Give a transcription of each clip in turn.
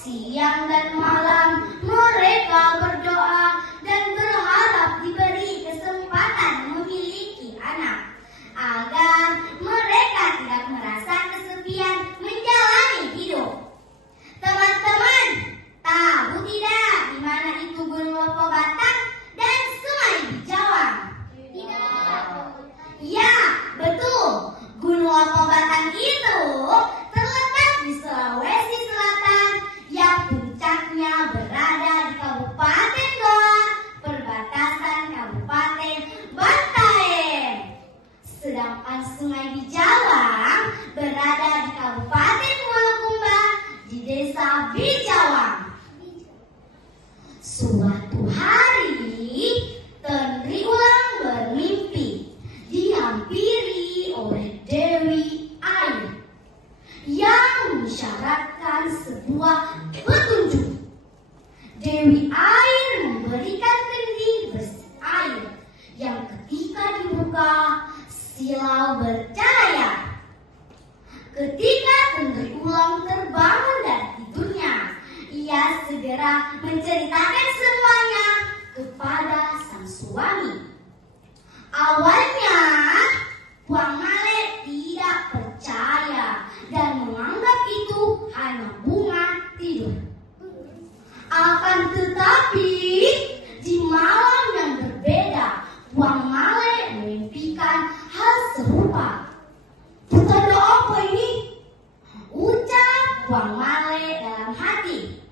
Siang dan malam mereka berdoa dan berharap diberi kesempatan memiliki anak, agar mereka tidak merasa kesepian menjalani hidup. Teman-teman, tahu tidak di mana itu Gunung Lopo Batang dan Sungai Bijawang? Tidak. Ya, betul. Gunung Lopo Batang itu terletak di Sulawesi Selatan yang puncaknya berada di Kabupaten Goa, perbatasan Kabupaten Bantaeng. Sedangkan Sungai Bijawang berada di Kabupaten Bulukumba di Desa Bijawang. Suatu hari, Tengri Ulang bermimpi dihampiri oleh Dewi Air yang mengisyaratkan sebuah petunjuk. Dewi Air memberikan kendi bersih air yang ketika dibuka silau bercahaya. Ketika Tengri Ulang terbangun dari tidurnya, ia segera menceritakan semuanya kepada sang suami. Awalnya, Puang Male tidak percaya dan menganggap itu hanya bunga tidur. Akan tetapi, di malam yang berbeda, Puang Male memimpikan hal serupa. "Petanda apa ini?" ucap Puang Male dalam hati.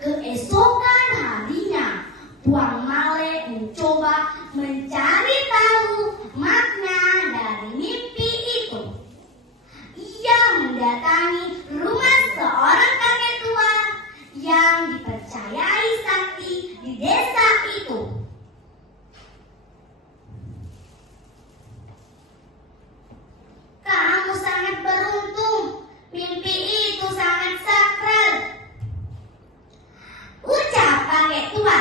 Keesokan harinya, Puang Male mencoba mencari tahu makna dari mimpi itu. Ia mendatangi rumah seorang kakek tua yang dipercayai sakti di desa itu. "Kamu sangat beruntung, mimpi itu sangat sakral," ucap kakek tua.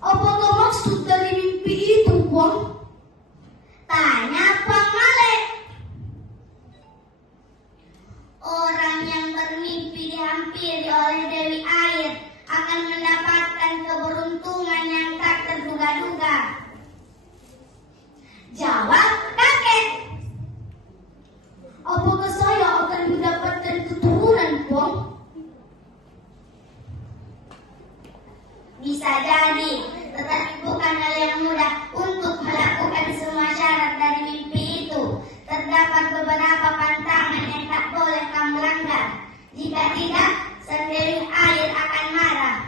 "Apa maksud dari mimpi itu, Puang?" tanya Puang Male. "Orang yang bermimpi dihampiri oleh Dewi Air akan mendapatkan keberuntungan yang tak terduga-duga," jawab kakek. "Apakah saya akan mendapatkan keturunan, Puang?" "Bisa jadi, tetapi bukan hal yang mudah untuk melakukan semua syarat dari mimpi itu. Terdapat beberapa pantangan yang tak boleh kamu langgar. Jika tidak, sang Dewi Air akan marah.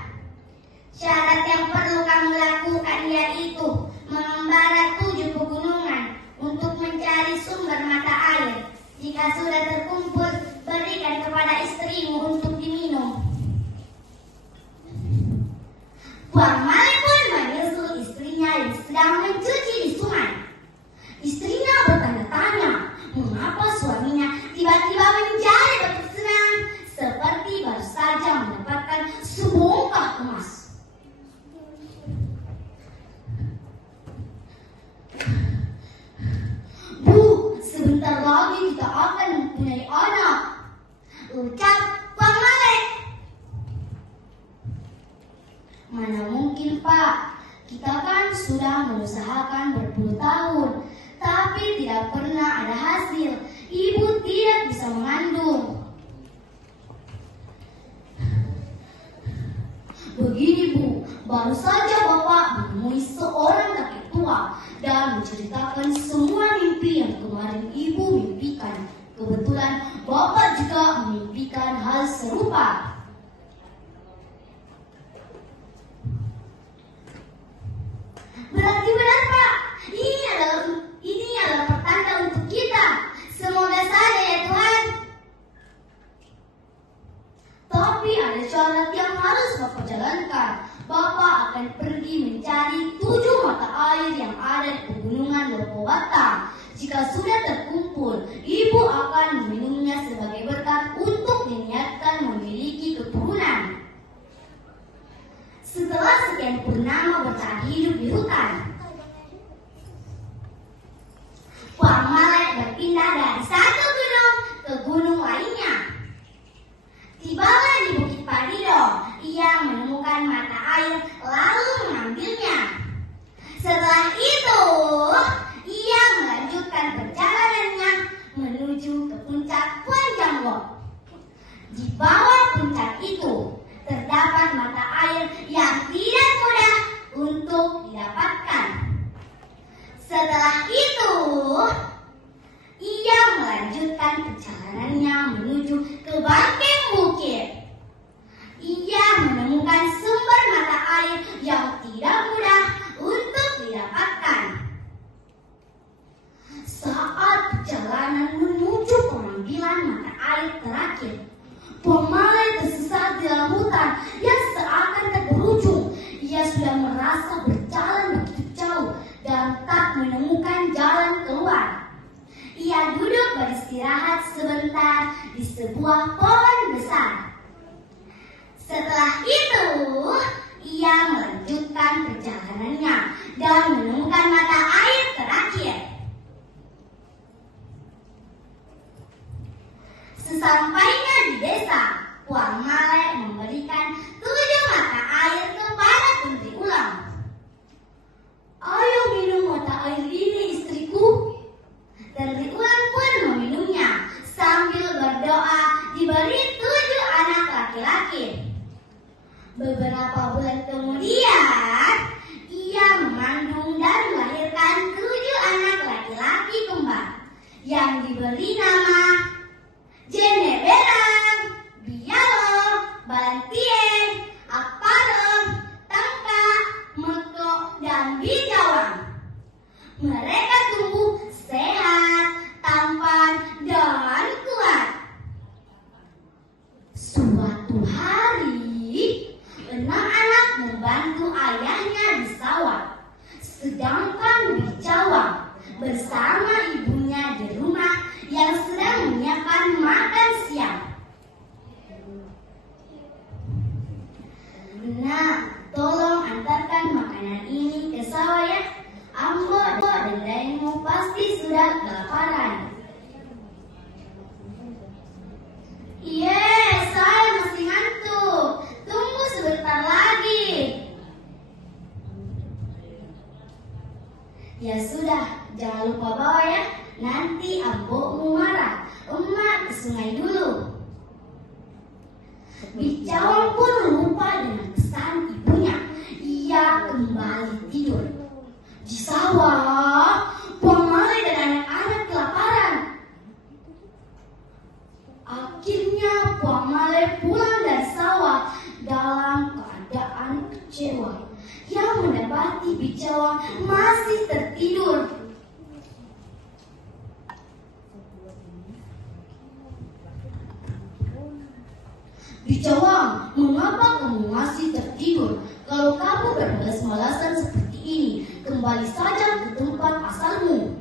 Syarat yang perlu kamu lakukan yaitu mengembara 7 pegunungan untuk mencari sumber mata air. Jika sudah terkumpul, berikan kepada istrimu untuk diminum." Puang Male pun menyusul istrinya yang sedang mencuci di sungai. Istrinya bertanya-tanya mengapa suaminya tiba-tiba menjadi begitu senang, seperti baru saja mendapatkan sebongkah emas. "Bu, sebentar lagi kita akan mempunyai anak," ucap Puang Male. "Mana mungkin, Pak? Kita kan sudah mengusahakan berpuluh tahun, tapi tidak pernah ada hasil. Ibu tidak bisa mengandung." "Begini, Bu, baru saja Bapak menemui seorang kakek tua dan menceritakan semua mimpi yang kemarin Ibu mimpikan. Kebetulan Bapak juga memimpikan hal serupa." "Berarti benar, Pak. Ini adalah pertanda untuk kita. Semoga saja ya Tuhan. Tapi ada syarat yang harus Bapak jalankan. Bapak akan pergi mencari 7 mata air yang ada di pegunungan Lopo Batang. Jika sudah terkumpul, Ibu akan meminumnya sebagai berkat untuk diniatkan memiliki keturunan. Setelah sekian purnama bertahan hidup di hutan, Puang Male berpindah dari satu gunung ke gunung lainnya. menemukan mata air lalu mengambilnya. Setelah itu, ia melanjutkan perjalanannya menuju ke puncak Puanjanggong. Di bawah puncak itu terdapat mata air yang tidak mudah untuk didapatkan. Setelah itu, ia melanjutkan perjalanannya menuju ke bangkeng bukit. Ia menemukan sumber mata air yang tidak mudah untuk didapatkan. Saat perjalanan menuju pengambilan mata air terakhir, Pemale tersesat di dalam hutan yang seakan tak berujung. Ia sudah merasa berjalan begitu jauh dan tak menemukan jalan keluar. Ia duduk beristirahat sebentar di sebuah pohon besar. Setelah itu, ia melanjutkan perjalanannya dan menemukan mata air terakhir. Sesampainya di desa, Puang Male memberikan 7 mata air kepada Tentri Ulang. "Ayo minum mata air ini, istriku." Tentri Ulang pun meminumnya sambil berdoa diberi 7 anak laki-laki. Beberapa bulan kemudian, ia mengandung dan melahirkan 7 anak laki-laki kembar yang diberi nama Jeneberang, Bialo, Balantien, Aparem, Tangka, Meko, dan Bijawang. Mereka tumbuh sehat, tampan, dan kuat. Suatu hari, 6 anak membantu ayahnya di sawah, sedangkan Bijawang bersama ibunya di rumah yang sedang menyiapkan makan siang. "Nah, tolong antarkan makanan ini ke sawah ya. Ambo dan lainmu pasti sudah kelaparan." "Iya, saya masih ngantuk. Tunggu sebentar lagi." "Ya sudah, jangan lupa bawa ya. Nanti abokmu marah. Emak ke sungai dulu." Bijawang pun lupa dengan pesan ibunya. Ia kembali tidur. Di sawah, Puang Male dan anak-anak kelaparan. Akhirnya Puang Male pulang dari sawah dalam keadaan kecewa. Ia mendapati Bijawang masih tertidur. "Bijawang, mengapa kamu masih tertidur? Kalau kamu bermalas-malasan seperti ini, kembali saja ke tempat asalmu."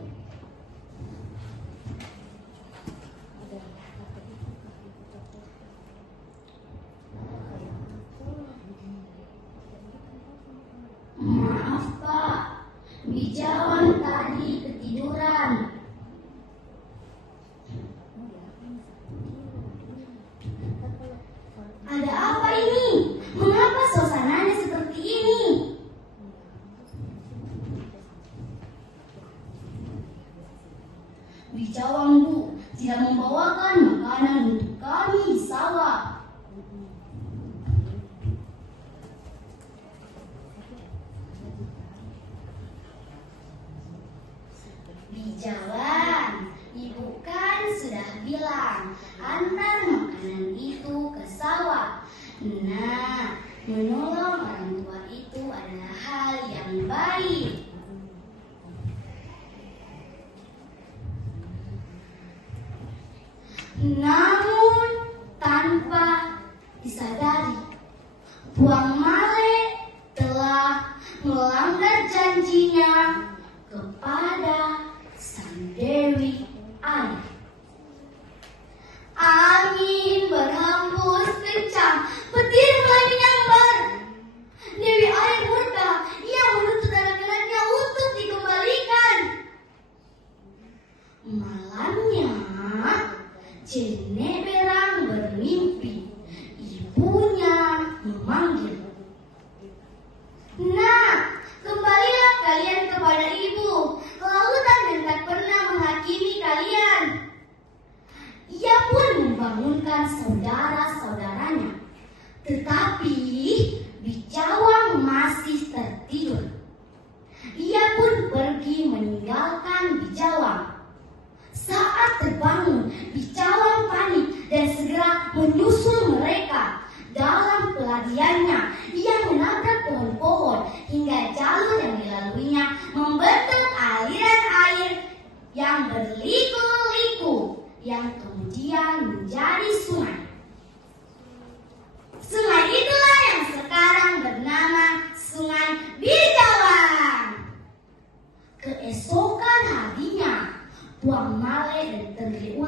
"Maaf Pak, Bijawang tadi ketiduran." "Ada apa ini? Mengapa suasananya seperti ini?" "Bijawang Bu tidak membawakan makanan untuk kami di sawah." "Bijawang, Ibu kan sudah bilang antar makanan itu ke sawah. Nah, menolong orang tua itu adalah hal yang baik." Namun tanpa disadari, Puang Male telah melanggar janjinya kepada Sang Dewi Air. Angin berhembus kencang, petir mulai menyambar. Dewi Air murka, ia menuntut anak-anaknya untuk dikembalikan. Malamnya, Jeneberang bermimpi ibunya memanggil. kebahagiaannya. Ia menabrak pohon-pohon hingga jalur yang dilaluinya membentuk aliran air yang berliku-liku yang kemudian menjadi sungai. Sungai itulah yang sekarang bernama Sungai Bijawan. Keesokan harinya, Tuang Male dan Tengri